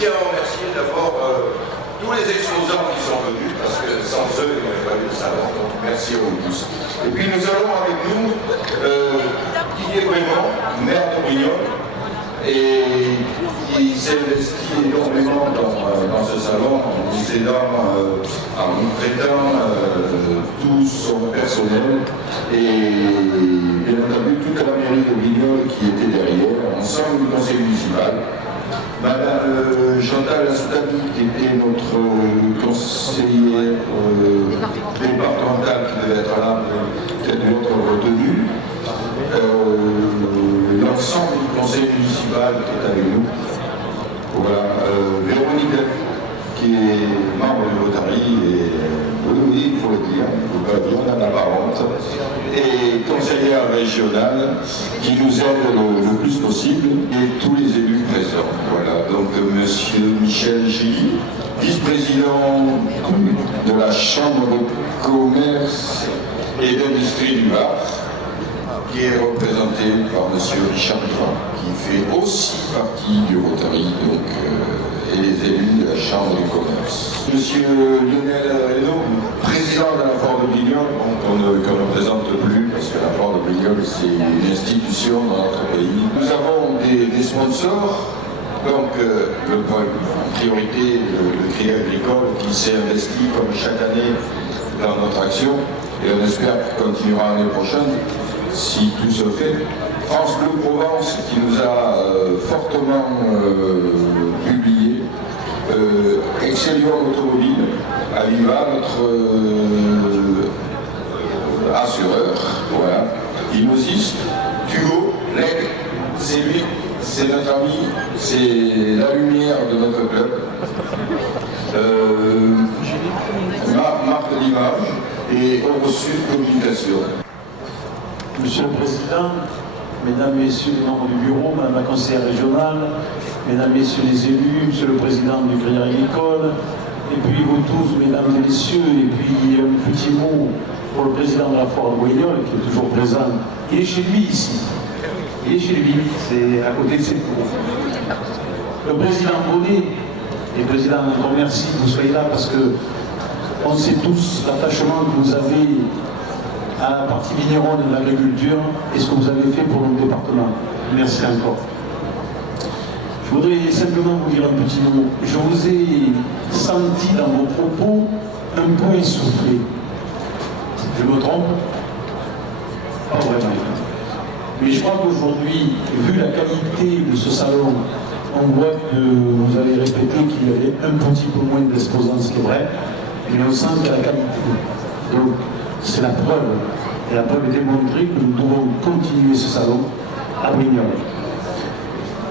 tiens à remercier d'abord tous les exposants qui sont venus, parce que sans eux, il n'y aurait pas eu de salon. Donc merci à vous tous. Et puis nous avons avec nous Didier Brémond, maire de Brignoles, et qui s'est investi énormément dans ce salon en nous aidant, en nous prêtant tout son personnel et bien entendu toute la mairie de Brignoles qui était derrière, ensemble du conseil municipal. Madame Chantal Astoumi, qui était notre conseillère départementale, qui devait être là, qui devait être retenue. L'ensemble du conseil municipal qui est avec nous. Voilà, Véronique, qui est membre du Rotary, et oui, il faut le dire, il ne faut pas le dire, on en a pas honte, et conseillère régionale qui nous aide le plus possible, et tous les élus présents. Voilà, donc monsieur Michel Gilly, vice-président de la Chambre de commerce et d'industrie du Var, qui est représenté par M. Richard Dran, qui fait aussi partie du Rotary, donc, et les élus de la Chambre de commerce. M. Lionel Reynaud, président de la Foire de Brignoles, qu'on ne présente plus, parce que la Foire de Brignoles, c'est une institution dans notre pays. Nous avons des sponsors, donc en priorité le Crédit Agricole, qui s'est investi comme chaque année dans notre action, et on espère qu'il continuera l'année prochaine, si tout se fait. France Bleu Provence qui nous a fortement publié, Excellium Automobile, Aviva, notre assureur, voilà, Inosys, Hugo, Leg, c'est lui, c'est notre ami, c'est la lumière de notre club, marque d'image et Eurosud Communication. Monsieur le Président, Mesdames, Messieurs les membres du bureau, Madame la conseillère régionale, Mesdames, Messieurs les élus, Monsieur le Président du Crédit Agricole, et puis vous tous, Mesdames et Messieurs, et puis un petit mot pour le Président de la Foire de Brignoles, qui est toujours présent. Il est chez lui ici. Il est chez lui, c'est à côté de ses cours. Le Président Bonnet, et Président, encore merci que vous soyez là, parce que on sait tous l'attachement que vous avez à la partie vigneronne de l'agriculture et ce que vous avez fait pour notre département. Merci encore. Je voudrais simplement vous dire un petit mot. Je vous ai senti dans vos propos un peu essoufflé. Je me trompe? Pas vraiment. Mais je crois qu'aujourd'hui, vu la qualité de ce salon, on voit que vous avez répété qu'il y avait un petit peu moins d'exposants, ce qui est vrai, mais on sent qu'il y a la qualité. Donc, c'est la preuve. Et la preuve est démontrée que nous devons continuer ce salon à Brignoles.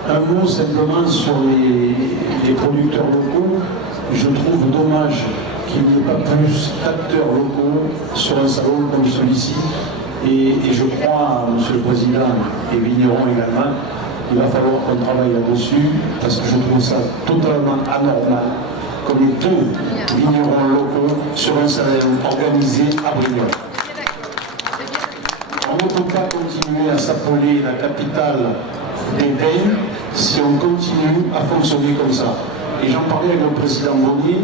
Un mot simplement sur les producteurs locaux. Je trouve dommage qu'il n'y ait pas plus d'acteurs locaux sur un salon comme celui-ci. Et je crois, Monsieur le Président et vignerons également, il va falloir qu'on travaille là-dessus, parce que je trouve ça totalement anormal qu'on ait deux vignerons locaux sur un salon organisé à Brignoles. On ne peut pas continuer à s'appeler la capitale des vins si on continue à fonctionner comme ça. Et j'en parlais avec le président Bonnier,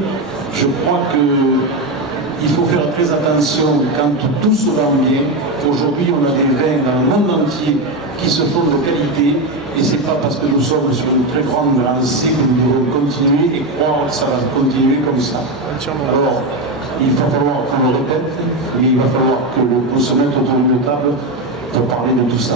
je crois qu'il faut faire très attention quand tout se vend bien. Aujourd'hui, on a des vins dans le monde entier qui se font de qualité, et ce n'est pas parce que nous sommes sur une très grande lancée que nous devons continuer et croire que ça va continuer comme ça. Alors, il va falloir qu'on le répète, mais il va falloir que nous se mette autour d'une table pour parler de tout ça.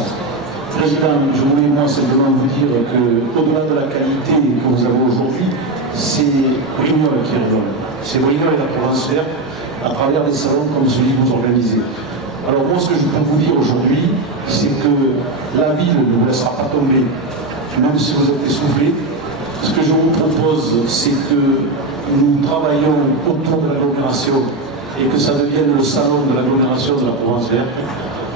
Président, je voulais moi simplement vous dire qu'au-delà de la qualité que vous avez aujourd'hui, c'est Brignoles qui rayonne. C'est Brignoles et la Provence verte à travers des salons comme celui que vous organisez. Alors moi, ce que je peux vous dire aujourd'hui, c'est que la ville ne vous laissera pas tomber, même si vous êtes essoufflé. Ce que je vous propose, c'est que nous travaillons autour de l'agglomération et que ça devienne le salon de l'agglomération de la Provence verte.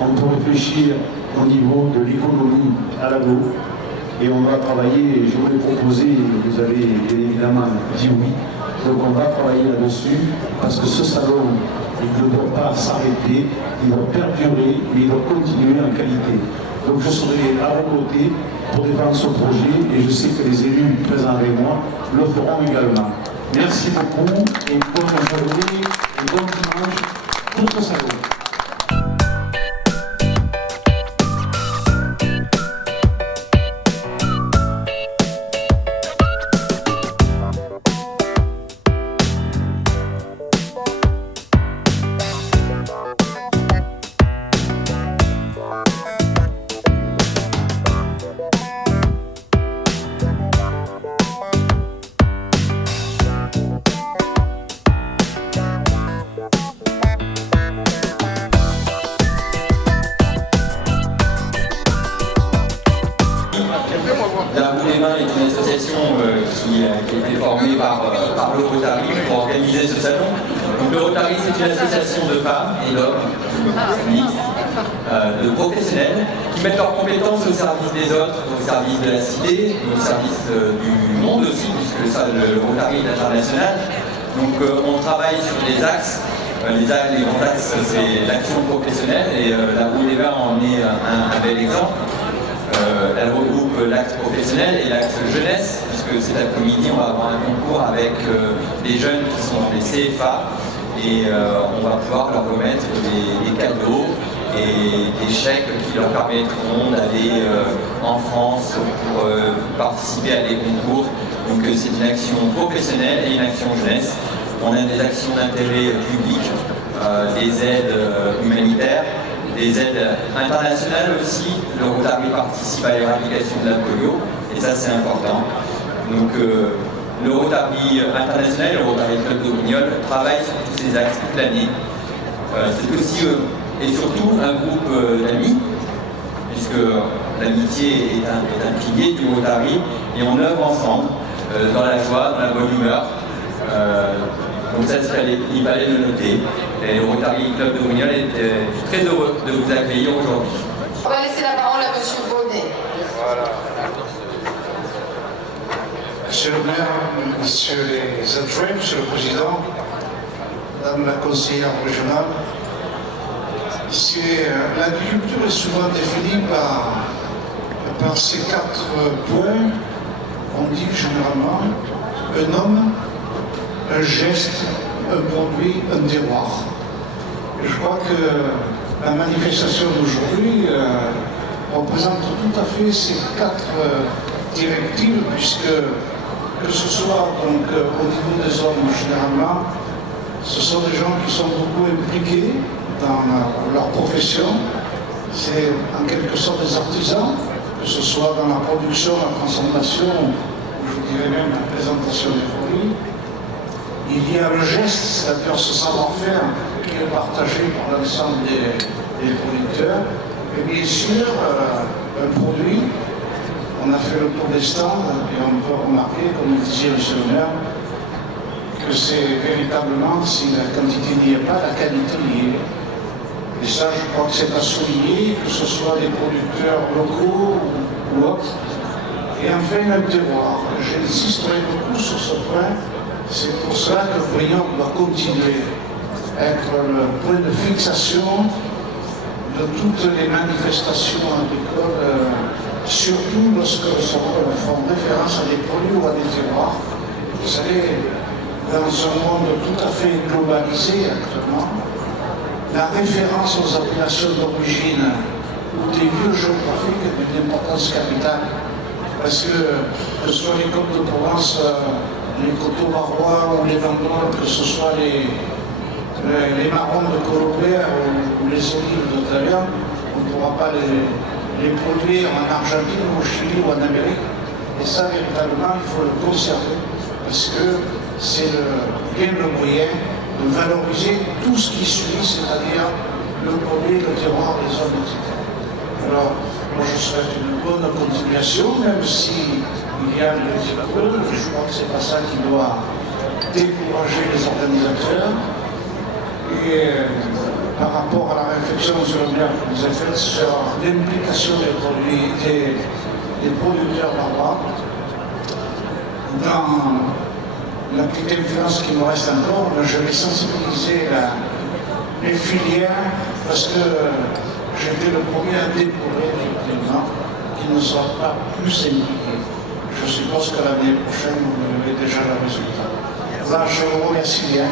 On peut réfléchir au niveau de l'économie à l'agro et on va travailler, je vous l'ai proposé, vous avez bien évidemment dit oui, donc on va travailler là-dessus parce que ce salon, il ne doit pas s'arrêter, il doit perdurer, mais il doit continuer en qualité. Donc je serai à vos côtés pour défendre ce projet et je sais que les élus présents avec moi le feront également. Merci beaucoup et bonne journée et bon dimanche pour ce salon. La Roue des Mains est une association qui a été formée par le Rotary pour organiser ce salon. Donc, le Rotary, c'est une association de femmes et d'hommes mixtes, de professionnels qui mettent leurs compétences au service des autres, au service de la cité, au service du monde aussi, puisque le Rotary est international. Donc on travaille sur des axes. Les grands axes, c'est l'action professionnelle et la Roue des Mains en est un bel exemple. Elle regroupe l'axe professionnel et l'axe jeunesse, puisque cet après-midi, on va avoir un concours avec des jeunes qui sont des CFA et on va pouvoir leur remettre des cadeaux et des chèques qui leur permettront d'aller en France pour participer à des concours. Donc c'est une action professionnelle et une action jeunesse. On a des actions d'intérêt public, des aides humanitaires, des aides internationales aussi. Le Rotary participe à l'éradication de la polio, et ça c'est important. Donc le Rotary international, le Rotary Club de Brignoles, travaille sur tous ces axes toute l'année. C'est aussi et surtout un groupe d'amis, puisque l'amitié est un pilier du Rotary, et on œuvre ensemble dans la joie, dans la bonne humeur. Donc ça, il fallait le noter. Et le Rotary Club de Brignoles est très heureux de vous accueillir aujourd'hui. On va laisser la parole à M. Baudet. Voilà. Monsieur le maire, messieurs les adjoints, monsieur le président, madame la conseillère régionale, l'agriculture est souvent définie par ces 4 points. On dit généralement un homme, un geste, un produit, un terroir. Et je crois que la manifestation d'aujourd'hui représente tout à fait ces 4 directives, puisque que ce soit donc, au niveau des hommes généralement, ce sont des gens qui sont beaucoup impliqués dans leur profession. C'est en quelque sorte des artisans, que ce soit dans la production, la transformation, ou je dirais même la présentation des produits. Il y a le geste, c'est-à-dire ce savoir-faire qui est partagé par l'ensemble des producteurs. Et bien sûr, un produit, on a fait le tour des stands et on peut remarquer, comme le disait M. le maire, que c'est véritablement, si la quantité n'y est pas, la qualité y est. Et ça, je crois que c'est à souligner, que ce soit des producteurs locaux ou autres. Et enfin, le terroir. J'insisterai beaucoup sur ce point. C'est pour cela que Brignoles doit continuer à être le point de fixation de toutes les manifestations agricoles, surtout lorsque nous font référence à des produits ou à des terroirs. Vous savez, dans un monde tout à fait globalisé actuellement, la référence aux appellations d'origine ou des lieux géographiques est d'une importance capitale. Parce que ce soit les Côtes de Provence, les coteaux varois ou les Vendois, que ce soit les marrons de Colobert ou les olives de Talian, on ne pourra pas les produire en Argentine, au Chili ou en Amérique. Et ça, véritablement, il faut le conserver, parce que c'est bien le moyen de valoriser tout ce qui suit, c'est-à-dire le produit, le terroir, les hommes, etc. Alors, moi je souhaite une bonne continuation, même si il y a le difficulté, je crois que c'est pas ça qui doit décourager les organisateurs. Et par rapport à la réflexion sur le maire que vous avez faite sur l'implication des produits, des producteurs là-bas, dans la petite influence qui me reste encore, je vais sensibiliser les filières, parce que j'étais le premier à déplorer, effectivement, qu'il ne soit pas plus impliqué. Je suppose que l'année prochaine, vous aurez déjà le résultat. Voilà, je vous remercie bien.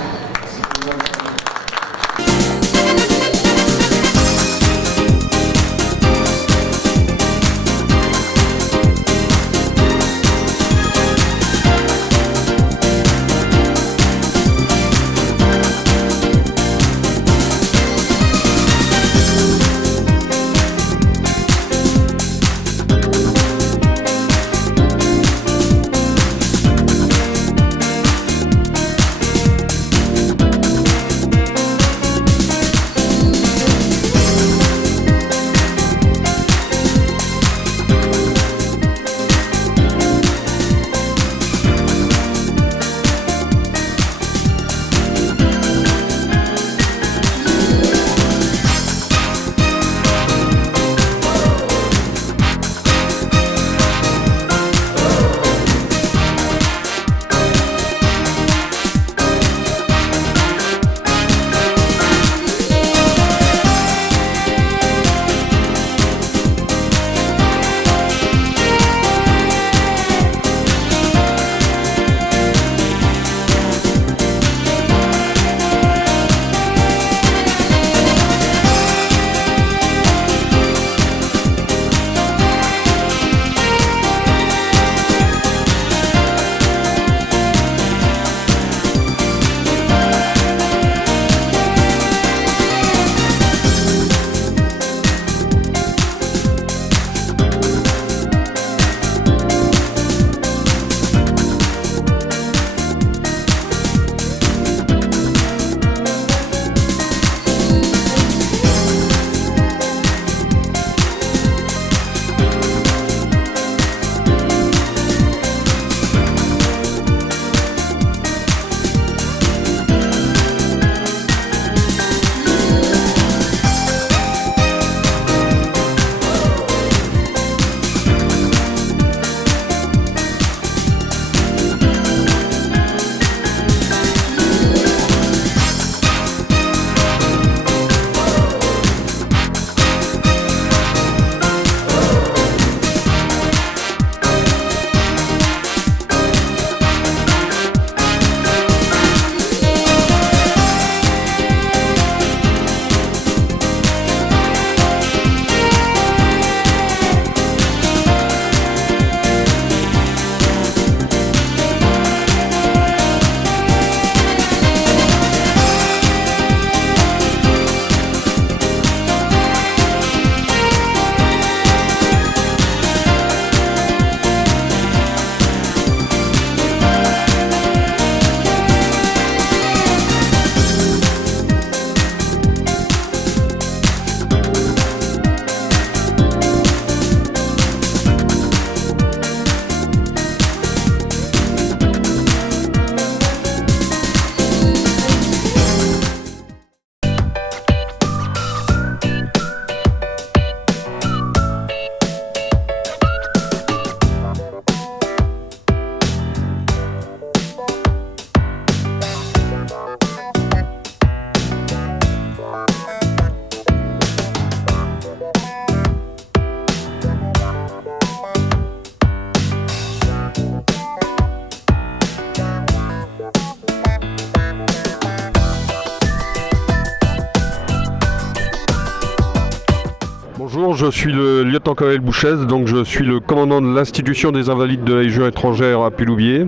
Bonjour, je suis le lieutenant-colonel Bouchès, donc je suis le commandant de l'Institution des Invalides de la Légion étrangère à Pélouvier.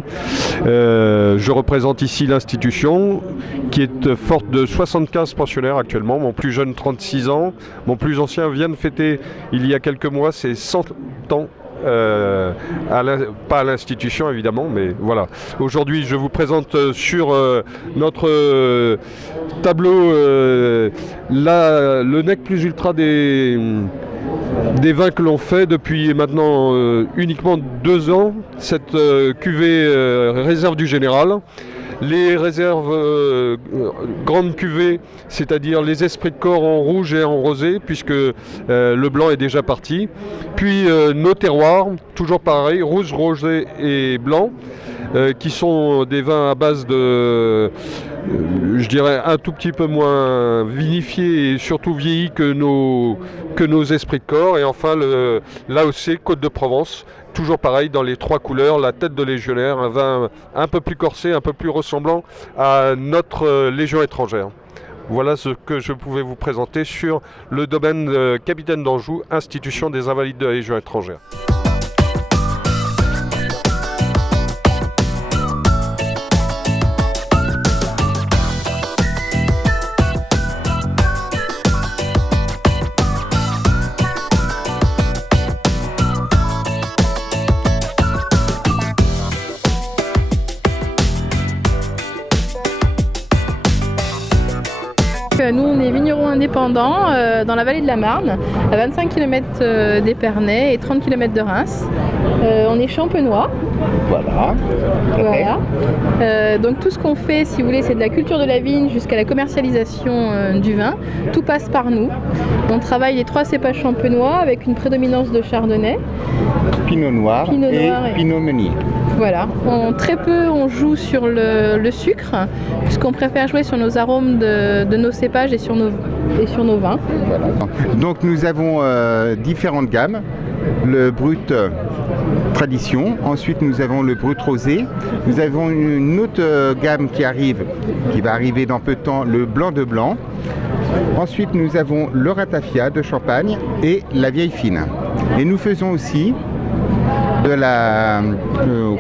Je représente ici l'institution qui est forte de 75 pensionnaires actuellement, mon plus jeune 36 ans, mon plus ancien vient de fêter il y a quelques mois ses 100 ans. Pas à l'institution évidemment, mais voilà. Aujourd'hui, je vous présente sur notre tableau le nec plus ultra des vins que l'on fait depuis maintenant uniquement 2 ans, cette cuvée réserve du général. Les réserves grandes cuvées, c'est-à-dire les esprits de corps en rouge et en rosé, puisque le blanc est déjà parti. Puis nos terroirs, toujours pareil, rouge, rosé et blanc, qui sont des vins à base je dirais, un tout petit peu moins vinifié et surtout vieilli que nos esprits de corps. Et enfin, l'AOC Côte de Provence, toujours pareil dans les 3 couleurs, la tête de légionnaire, un vin un peu plus corsé, un peu plus ressemblant à notre Légion étrangère. Voilà ce que je pouvais vous présenter sur le domaine Capitaine d'Anjou, institution des Invalides de la Légion étrangère. Nous, on est vignerons indépendants dans la vallée de la Marne, à 25 km d'Épernay et 30 km de Reims. On est champenois. Voilà. Donc tout ce qu'on fait, si vous voulez, c'est de la culture de la vigne jusqu'à la commercialisation du vin. Tout passe par nous. On travaille les 3 cépages champenois avec une prédominance de chardonnay, Pinot noir et Pinot meunier. Voilà, très peu on joue sur le sucre, puisqu'on préfère jouer sur nos arômes de nos cépages et sur nos vins. Voilà. Donc nous avons différentes gammes. Le brut tradition, ensuite nous avons le brut rosé, nous avons une autre gamme qui va arriver dans peu de temps, le blanc de blanc. Ensuite nous avons le ratafia de Champagne et la vieille fine. Et nous faisons aussi de la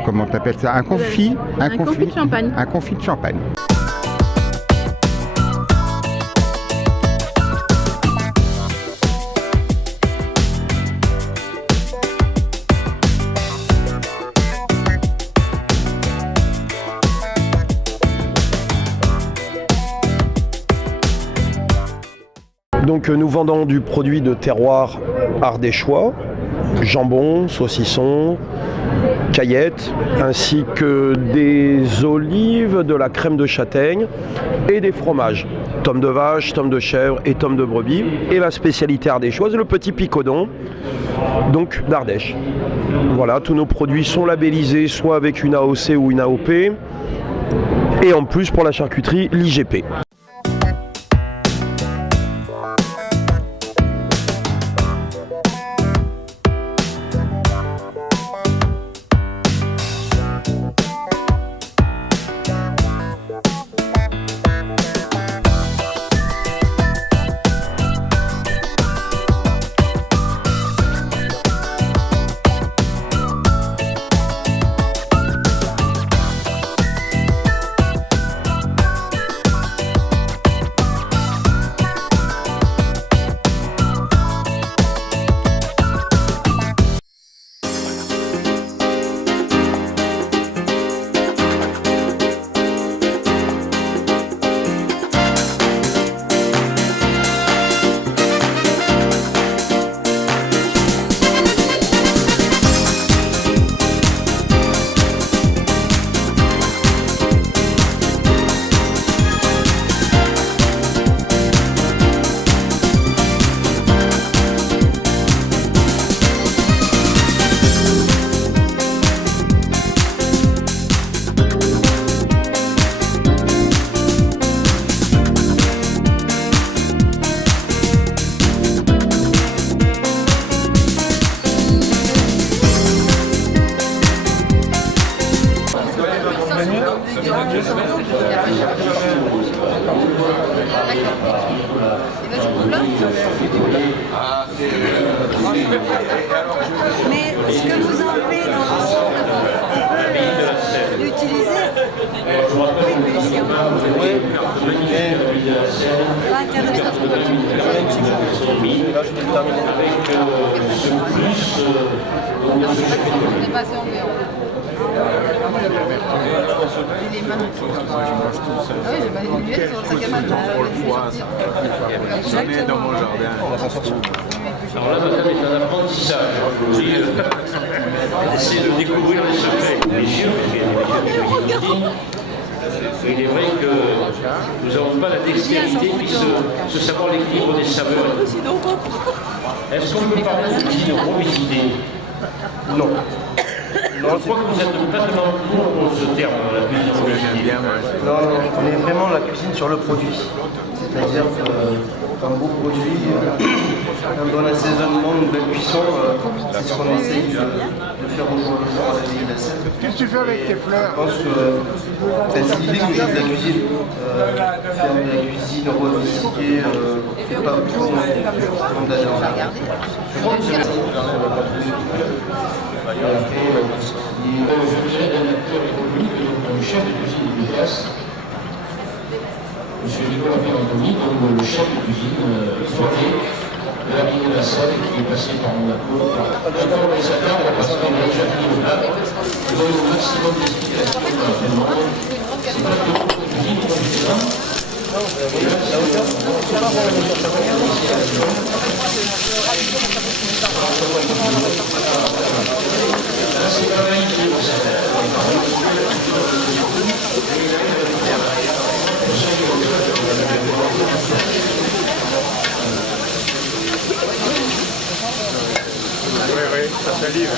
comment t'appelles ça, un confit de champagne. Un confit de champagne. Donc nous vendons du produit de terroir ardéchois, jambon, saucisson, caillettes, ainsi que des olives, de la crème de châtaigne et des fromages, tome de vache, tome de chèvre et tome de brebis. Et la spécialité ardéchoise, le petit picodon, donc d'Ardèche. Voilà, tous nos produits sont labellisés soit avec une AOC ou une AOP, et en plus pour la charcuterie, l'IGP. Mais ce que vous enlevez dans l'assiette, on peut l'utiliser. Oui, mais si on va intervenir. On est passé en vélo. Il est magnifique. Ah oui, j'ai mal évolué sur le sac à main. J'en ai dans mon jardin. Alors là, madame, est un apprentissage. Elle essaie de découvrir les secrets. Bien sûr, il est vrai que nous n'avons pas la dextérité puis ce savoir l'équilibre des saveurs. Est-ce qu'on peut parler de robicité? Non. Je crois que vous êtes complètement pour ce terme dans la cuisine. Non, on est vraiment la cuisine sur le produit. C'est-à-dire qu'un beau produit, un bon assaisonnement, une belle cuisson, c'est ce qu'on essaye de faire aujourd'hui à la Ligue d'Assel. Qu'est-ce que tu fais avec tes fleurs? Je pense que c'est l'idée que j'ai de la cuisine. Faire de la cuisine revisitée, c'est pas pour moi. Le chef de cuisine du Béas, M. Nicolas Pierre-Anthony, donc le chef de cuisine formé de la Ligue d'Assel qui est passé par Monaco. D'accord, les sapins, parce qu'on a déjà fini le plat, vous avez le maximum d'explications rapidement. C'est pas que la cuisine, comme je dis là. C'est pas mal qui est pour ça. Oui, ça salive.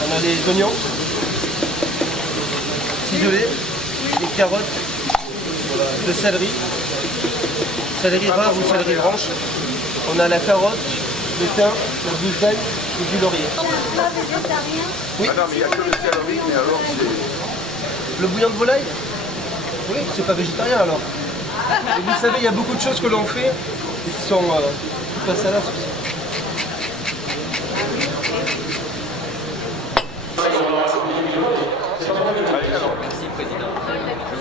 On a les oignons, ciselés, les carottes, le céleri rare ou céleri branche. On a la carotte, le thym, le buffet et du laurier. Oui. Ah non, mais il n'y a que le céleri, mais alors c'est... Le bouillon de volaille? Oui, c'est pas végétarien alors. Et vous savez, il y a beaucoup de choses que l'on fait qui sont pas salaces aussi. Je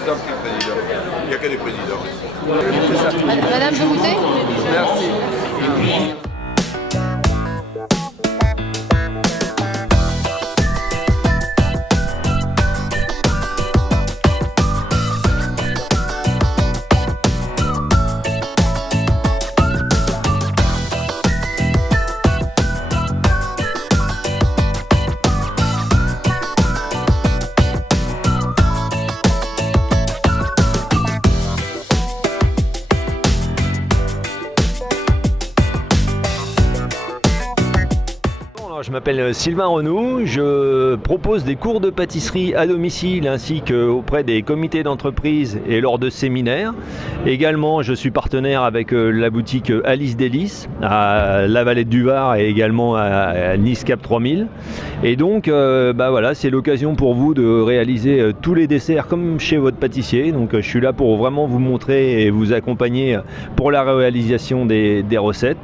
vous en prie, président. Il n'y a que des présidents. Madame, vous goûtez? Merci. Je m'appelle Sylvain Renou, je propose des cours de pâtisserie à domicile ainsi qu'auprès des comités d'entreprise et lors de séminaires. Également, je suis partenaire avec la boutique Alice Délices à la Valette du Var et également à Nice Cap 3000. Et donc, voilà, c'est l'occasion pour vous de réaliser tous les desserts comme chez votre pâtissier. Donc, je suis là pour vraiment vous montrer et vous accompagner pour la réalisation des recettes.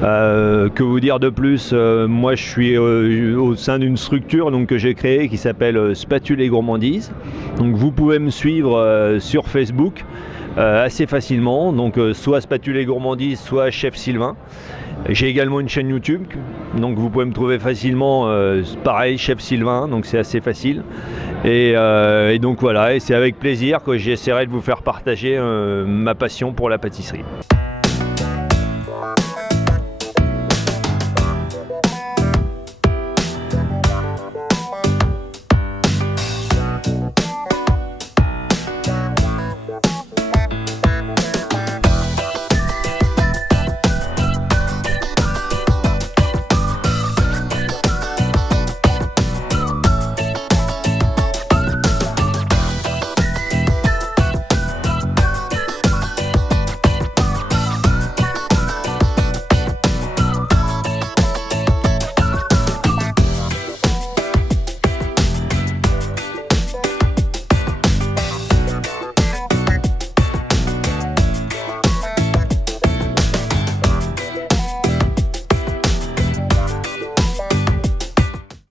Que vous dire de plus, moi je suis au sein d'une structure que j'ai créée qui s'appelle Spatule et Gourmandise. Donc vous pouvez me suivre sur Facebook assez facilement, donc soit Spatule et Gourmandise, soit Chef Sylvain. J'ai également une chaîne YouTube, donc vous pouvez me trouver facilement, pareil, Chef Sylvain, donc c'est assez facile. Et donc voilà, et c'est avec plaisir que j'essaierai de vous faire partager ma passion pour la pâtisserie.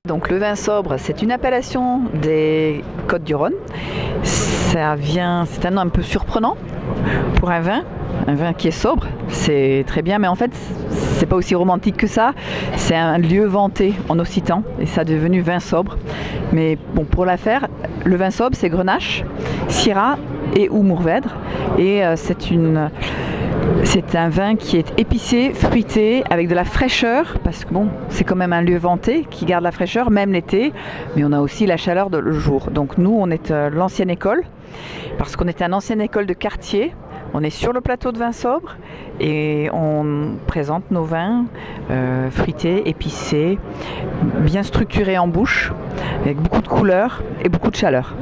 Donc le vin sobre, c'est une appellation des Côtes-du-Rhône. C'est un nom un peu surprenant pour un vin qui est sobre, c'est très bien, mais en fait c'est pas aussi romantique que ça. C'est un lieu vanté en occitan et ça est devenu vin sobre. Mais bon, pour la faire, le vin sobre c'est Grenache, Syrah et ou Mourvèdre, et c'est un vin qui est épicé, fruité, avec de la fraîcheur, parce que bon, c'est quand même un lieu vanté qui garde la fraîcheur, même l'été, mais on a aussi la chaleur le jour. Donc nous, on est l'ancienne école, parce qu'on était une ancienne école de quartier, On est sur le plateau de vin sobre et on présente nos vins fruités, épicés, bien structurés en bouche, avec beaucoup de couleurs et beaucoup de chaleur.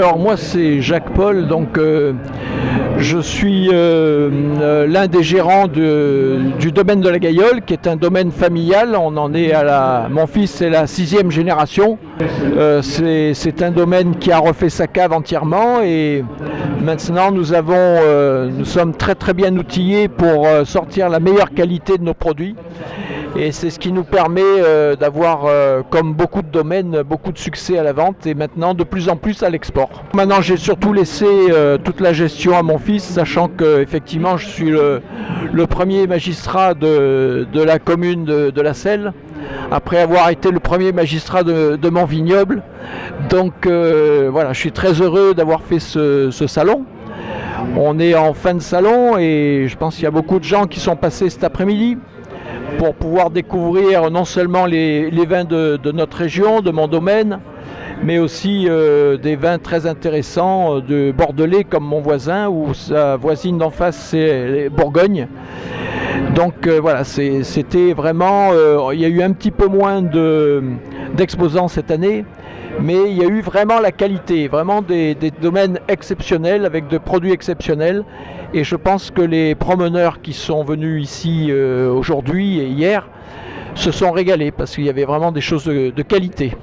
Alors moi c'est Jacques Paul, donc je suis l'un des gérants du domaine de la Gaillole, qui est un domaine familial. On en est mon fils c'est la 6e génération. C'est un domaine qui a refait sa cave entièrement et maintenant nous sommes très très bien outillés pour sortir la meilleure qualité de nos produits. Et c'est ce qui nous permet d'avoir, comme beaucoup de domaines, beaucoup de succès à la vente et maintenant de plus en plus à l'export. Maintenant j'ai surtout laissé toute la gestion à mon fils, sachant que effectivement je suis le premier magistrat de la commune de La Selle, après avoir été le premier magistrat de mon vignoble. Donc voilà, je suis très heureux d'avoir fait ce salon. On est en fin de salon et je pense qu'il y a beaucoup de gens qui sont passés cet après-midi pour pouvoir découvrir non seulement les vins de notre région, de mon domaine, mais aussi des vins très intéressants de Bordelais comme mon voisin, ou sa voisine d'en face c'est Bourgogne. Donc voilà, c'était vraiment, il y a eu un petit peu moins d'exposants cette année, mais il y a eu vraiment la qualité, vraiment des domaines exceptionnels avec des produits exceptionnels. Et je pense que les promeneurs qui sont venus ici aujourd'hui et hier se sont régalés parce qu'il y avait vraiment des choses de qualité.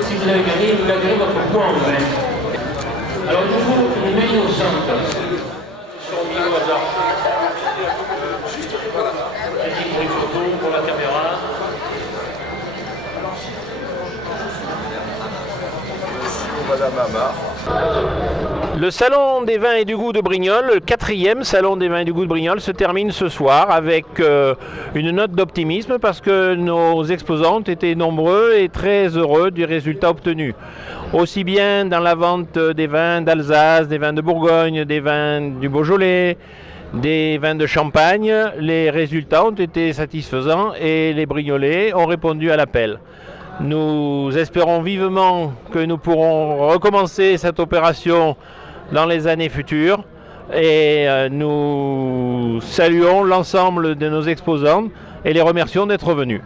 Si vous avez gagné, vous gagnerez votre point en vin. Alors il vous faut une main innocente. Sur mis au hasard. Petit pour une photo, pour la caméra. Madame Amar. Le salon des vins et du goût de Brignoles, le 4e salon des vins et du goût de Brignoles, se termine ce soir avec une note d'optimisme parce que nos exposants étaient nombreux et très heureux du résultat obtenu. Aussi bien dans la vente des vins d'Alsace, des vins de Bourgogne, des vins du Beaujolais, des vins de Champagne, les résultats ont été satisfaisants et les Brignolais ont répondu à l'appel. Nous espérons vivement que nous pourrons recommencer cette opération dans les années futures et nous saluons l'ensemble de nos exposants et les remercions d'être venus.